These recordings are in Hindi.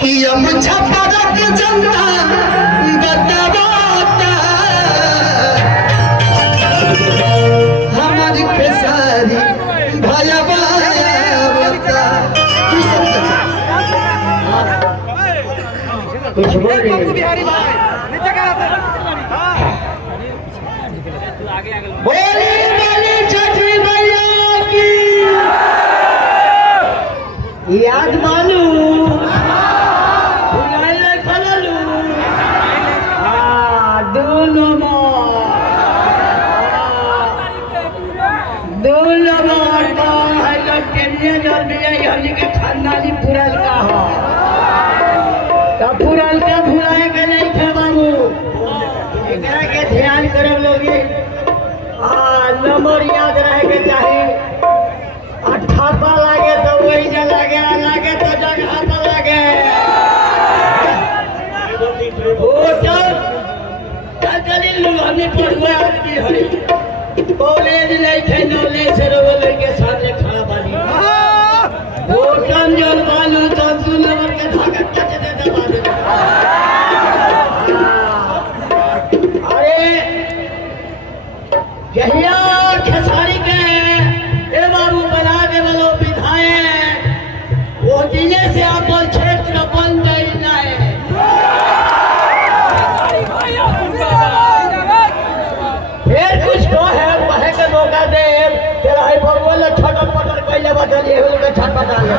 कि अब छपरा के जनता बतावता हमारी खेसारी भयवा बता कुछ बोले बिहारी भाई नीचे का बोली बोली छठी मैया की याद मानू खानदानी पुरल का हो तो पुरल का भुलाए के नहीं थे बाबू एकरा के ध्यान करब लोगी नंबर याद रहे के चाहिए अठापा लागे तो वही जगह लागे तो जगह पर लागे वो चल हमने पढ़ुआ आदमी हरी कॉलेज नहीं थे नॉलेज से रोल के सामने खड़ा बानी वो कम जल बालू तो सुनवर के धागा टच दे दबा दे अरे जहिया खेसारी के ए बाबू बना दे वालो विधायक वो जिले से अपन क्षेत्र बन गई ना है फिर कुछ तो है कहे के मौका दे तेरा है भगवान छटक पटक पहले बदलिए हो के छटपटा ले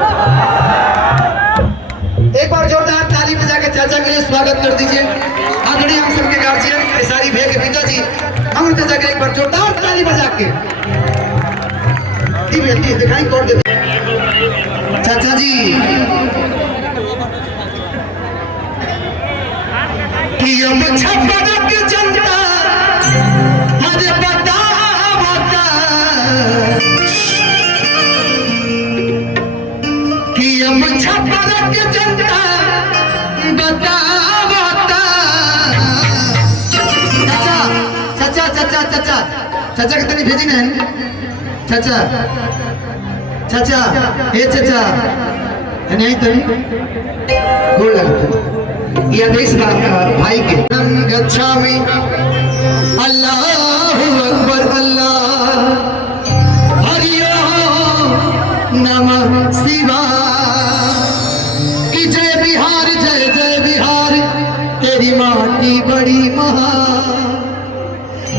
एक बार जोरदार ताली बजा के चाचा के लिए स्वागत कर दीजिए आदरणीय हम सबके गार्जियन खेसारी भैया के पिता जी हम चाचा के एक बार जोरदार ताली बजा के दिखाई कौन दे चाचा जी कि हम छपरा के जनता मुझे पता होता कि हम छपरा के जनता बतावता चाचा चाचा चाचा चाचा के तनी भेजी नहीं चाचा चाचा हे चाचा नहीं तनी गोल लगता यह देश भाई के गच्छामि अल्लाहु अकबर अल्लाह हरि ओम नमः शिवाय कि जय बिहार तेरी माटी बड़ी महान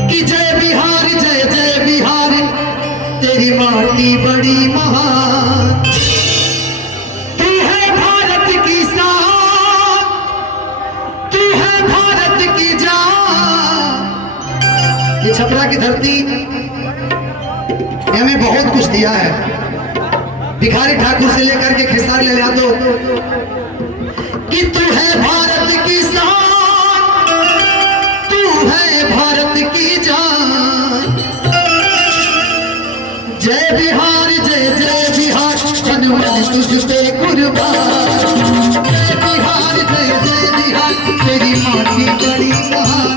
कि जय बिहार तेरी माटी बड़ी महान तू है भारत की शान तू है भारत की जान ये छपरा की धरती हमें बहुत कुछ दिया है भिखारी ठाकुर से लेकर के खेसारी लाल यादव कि तू है भारत की शान तू है भारत की जान जय बिहार तन मन तुझ पे कुर्बान जय बिहार तेरी माटी बड़ी महान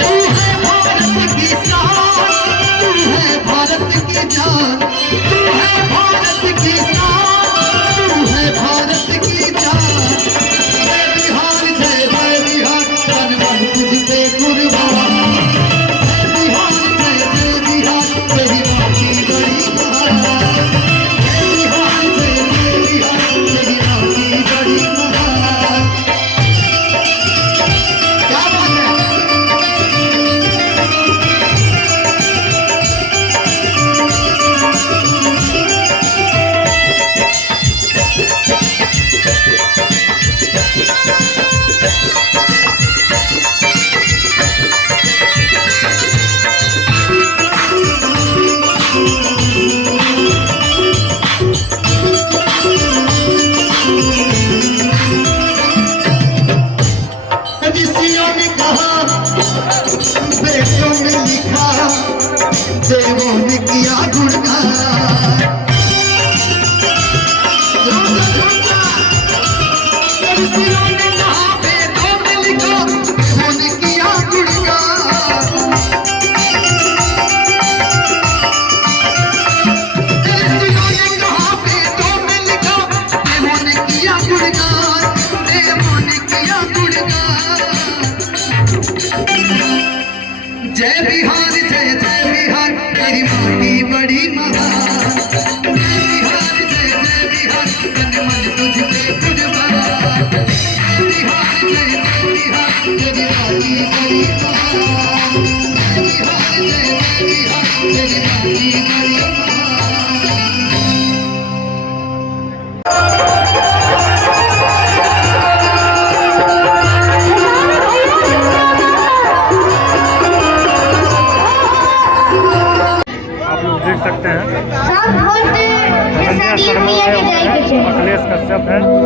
तू है भारत की शान तू है भारत की जान तू है भारत की शान तू है भारत की जान जय बिहार तन मन तुझ पे कुर्बान जय बिहार तेरी माटी बड़ी महान जय बिहार तेरी माटी बड़ी महान क्या बात है ने कहा बेटों में लिखा देवों ने किया गुणगान ने कहा बेटों में लिखा देवों ने किया गुणगान ने कहा बेटों में लिखा देवों ने किया गुणगान हैं